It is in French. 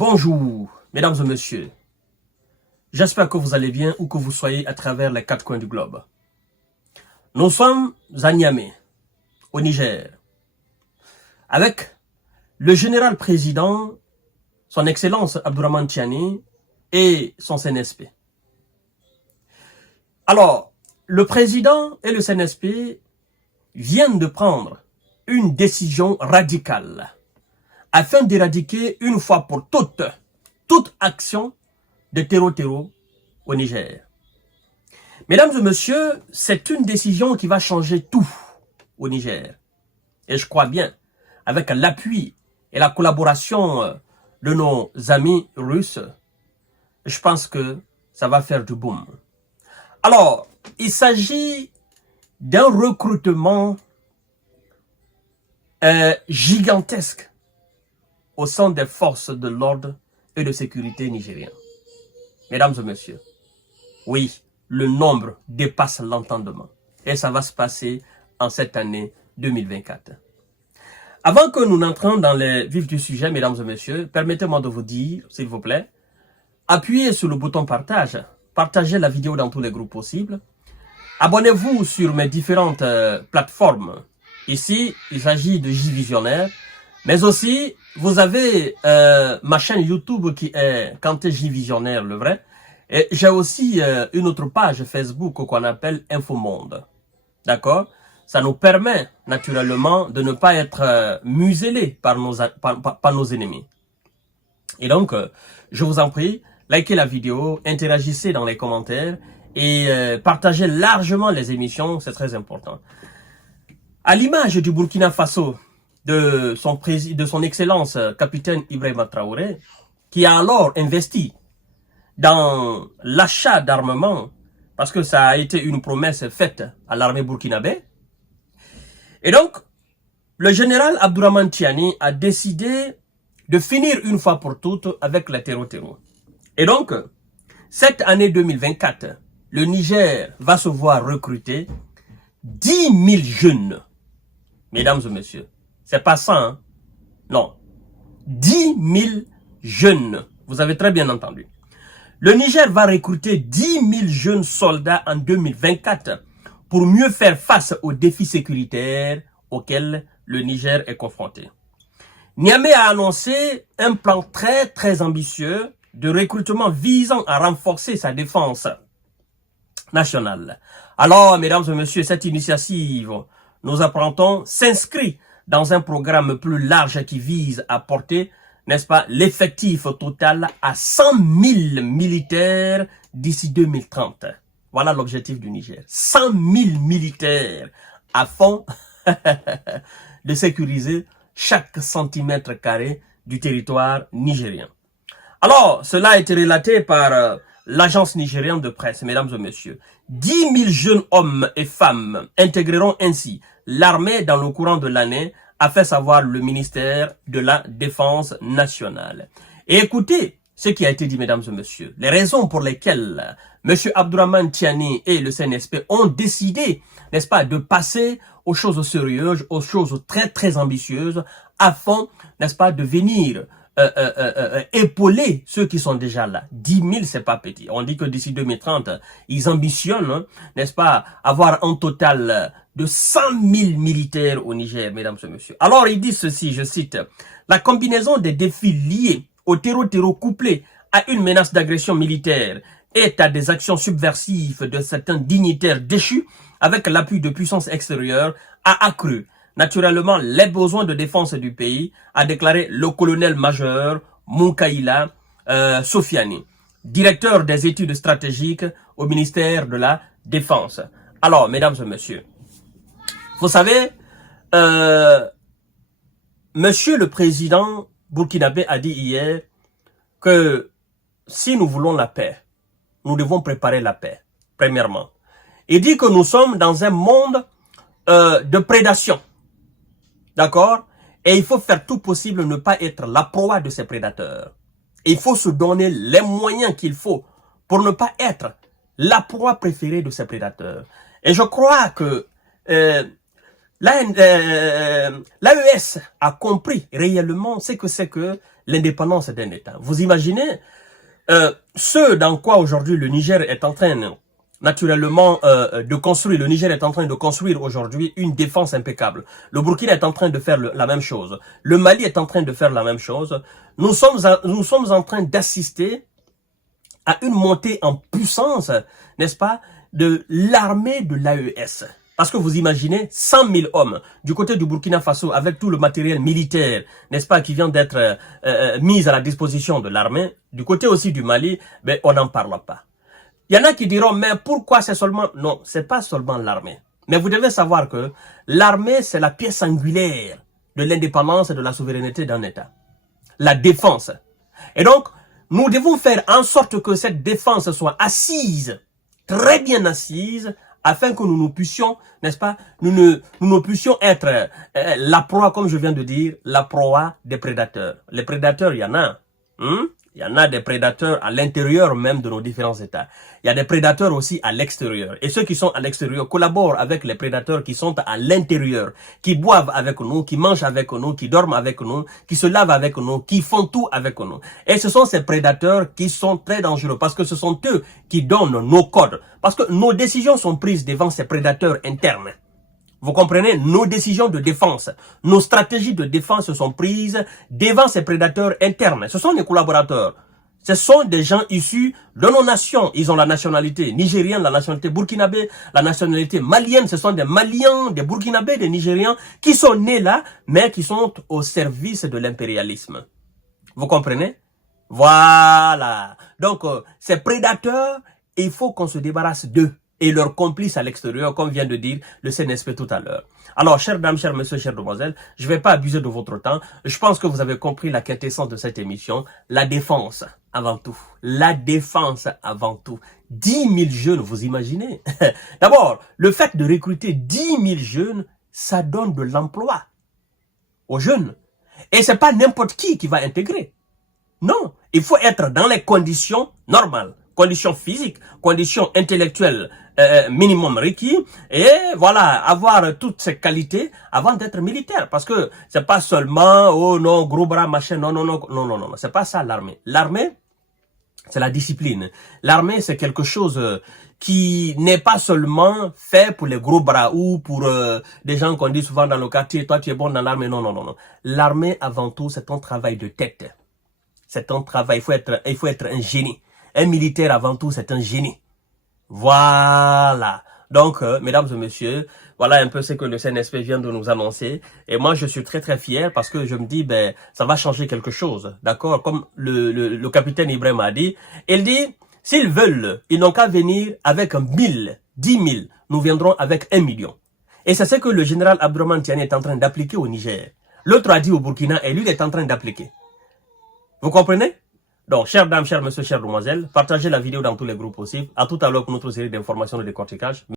Bonjour, mesdames et messieurs. J'espère que vous allez bien où que vous soyez à travers les quatre coins du globe. Nous sommes à Niamey, au Niger, avec le général président, son Excellence Abdourahmane Tiani et son CNSP. Alors, le président et le CNSP viennent de prendre une décision radicale afin d'éradiquer une fois pour toute action de terreau au Niger. Mesdames et messieurs, c'est une décision qui va changer tout au Niger. Et je crois bien, avec l'appui et la collaboration de nos amis russes, je pense que ça va faire du boom. Alors, il s'agit d'un recrutement gigantesque au sein des forces de l'ordre et de sécurité nigériennes. Mesdames et messieurs, oui, le nombre dépasse l'entendement. Et ça va se passer en cette année 2024. Avant que nous n'entrions dans les vifs du sujet, mesdames et messieurs, permettez-moi de vous dire, s'il vous plaît, appuyez sur le bouton partage, partagez la vidéo dans tous les groupes possibles, abonnez-vous sur mes différentes plateformes. Ici, il s'agit de J-Visionnaire, mais aussi, vous avez ma chaîne YouTube qui est Kanté J-Visionnaire, le vrai. Et j'ai aussi une autre page Facebook qu'on appelle Infomonde. D'accord? Ça nous permet naturellement de ne pas être muselés par nos ennemis. Et donc, je vous en prie, likez la vidéo, interagissez dans les commentaires et partagez largement les émissions, c'est très important. À l'image du Burkina Faso, de son excellence capitaine Ibrahima Traoré, qui a alors investi dans l'achat d'armement, parce que ça a été une promesse faite à l'armée burkinabé. Et donc, le général Abdourahmane Tiani a décidé de finir une fois pour toutes avec la terreau. Et donc, cette année 2024, le Niger va se voir recruter 10 000 jeunes. Mesdames et messieurs, c'est pas ça, hein? Non. 10 000 jeunes. Vous avez très bien entendu. Le Niger va recruter 10 000 jeunes soldats en 2024 pour mieux faire face aux défis sécuritaires auxquels le Niger est confronté. Niamey a annoncé un plan très ambitieux de recrutement visant à renforcer sa défense nationale. Alors, mesdames et messieurs, cette initiative, nous apprendons, s'inscrit dans un programme plus large qui vise à porter, n'est-ce pas, l'effectif total à 100 000 militaires d'ici 2030. Voilà l'objectif du Niger. 100 000 militaires afin de sécuriser chaque centimètre carré du territoire nigérien. Alors, cela a été relaté par l'agence nigérienne de presse, mesdames et messieurs. 10 000 jeunes hommes et femmes intégreront ainsi l'armée dans le courant de l'année, a fait savoir le ministère de la Défense nationale. Et écoutez ce qui a été dit, mesdames et messieurs. Les raisons pour lesquelles M. Abdourahmane Tiani et le CNSP ont décidé, n'est-ce pas, de passer aux choses sérieuses, aux choses très ambitieuses, afin, n'est-ce pas, de venir épauler ceux qui sont déjà là. 10 000, c'est pas petit. On dit que d'ici 2030, ils ambitionnent, hein, n'est-ce pas, avoir un total de 100 000 militaires au Niger, mesdames et messieurs. Alors, ils disent ceci, je cite, « La combinaison des défis liés au terreau couplé à une menace d'agression militaire et à des actions subversives de certains dignitaires déchus avec l'appui de puissances extérieures a accru naturellement les besoins de défense du pays, a déclaré le colonel-major Moukaïla Sofiani, directeur des études stratégiques au ministère de la Défense. » Alors, mesdames et messieurs, vous savez, monsieur le président burkinabé a dit hier que si nous voulons la paix, nous devons préparer la paix, premièrement. Il dit que nous sommes dans un monde de prédation. D'accord? Et il faut faire tout possible ne pas être la proie de ces prédateurs. Et il faut se donner les moyens qu'il faut pour ne pas être la proie préférée de ces prédateurs. Et je crois que l'AES a compris réellement ce que c'est que l'indépendance d'un État. Vous imaginez ce dans quoi aujourd'hui le Niger est en train naturellement de construire. Le Niger est en train de construire aujourd'hui une défense impeccable. Le Burkina est en train de faire la même chose. Le Mali est en train de faire la même chose. Nous sommes en train d'assister à une montée en puissance, n'est-ce pas, de l'armée de l'AES. Parce que vous imaginez 100 000 hommes du côté du Burkina Faso avec tout le matériel militaire, n'est-ce pas, qui vient d'être mis à la disposition de l'armée. Du côté aussi du Mali, ben, on n'en parle pas. Il y en a qui diront, mais pourquoi c'est seulement... Non, c'est pas seulement l'armée. Mais vous devez savoir que l'armée, c'est la pièce angulaire de l'indépendance et de la souveraineté d'un État. La défense. Et donc, nous devons faire en sorte que cette défense soit assise, très bien assise, afin que nous puissions, n'est-ce pas, nous ne puissions être la proie, comme je viens de dire, la proie des prédateurs. Les prédateurs, il y en a. Il y en a des prédateurs à l'intérieur même de nos différents États. Il y a des prédateurs aussi à l'extérieur. Et ceux qui sont à l'extérieur collaborent avec les prédateurs qui sont à l'intérieur, qui boivent avec nous, qui mangent avec nous, qui dorment avec nous, qui se lavent avec nous, qui font tout avec nous. Et ce sont ces prédateurs qui sont très dangereux parce que ce sont eux qui donnent nos codes. Parce que nos décisions sont prises devant ces prédateurs internes. Vous comprenez, nos décisions de défense, nos stratégies de défense sont prises devant ces prédateurs internes. Ce sont des collaborateurs. Ce sont des gens issus de nos nations. Ils ont la nationalité nigérienne, la nationalité burkinabé, la nationalité malienne. Ce sont des Maliens, des Burkinabés, des Nigériens qui sont nés là, mais qui sont au service de l'impérialisme. Vous comprenez? Voilà. Donc, ces prédateurs, il faut qu'on se débarrasse d'eux et leurs complices à l'extérieur, comme vient de dire le CNSP tout à l'heure. Alors, chères dames, chers messieurs, chères demoiselles, je ne vais pas abuser de votre temps. Je pense que vous avez compris la quintessence de cette émission. La défense, avant tout. La défense, avant tout. 10 000 jeunes, vous imaginez? D'abord, le fait de recruter 10 000 jeunes, ça donne de l'emploi aux jeunes. Et c'est pas n'importe qui va intégrer. Non, il faut être dans les conditions normales. Conditions physiques, conditions intellectuelles minimum requis, et voilà, avoir toutes ces qualités avant d'être militaire. Parce que c'est pas seulement, oh non, gros bras, machin, non, c'est pas ça l'armée. L'armée, c'est la discipline. L'armée, c'est quelque chose qui n'est pas seulement fait pour les gros bras ou pour des gens qu'on dit souvent dans le quartier, toi tu es bon dans l'armée, non. L'armée, avant tout, c'est un travail de tête. C'est un travail, il faut être un génie. Un militaire, avant tout, c'est un génie. Voilà. Donc, mesdames et messieurs, voilà un peu ce que le CNSP vient de nous annoncer. Et moi, je suis très fier parce que je me dis, ben, ça va changer quelque chose. D'accord? Comme le capitaine Ibrahim a dit. Il dit, s'ils veulent, ils n'ont qu'à venir avec 1000, 10 000. Nous viendrons avec 1 million. Et c'est ce que le général Abdourahmane Tiani est en train d'appliquer au Niger. L'autre a dit au Burkina et lui, il est en train d'appliquer. Vous comprenez? Donc, chères dames, chers messieurs, chères demoiselles, partagez la vidéo dans tous les groupes possibles. À tout à l'heure pour notre série d'informations de décortiquage.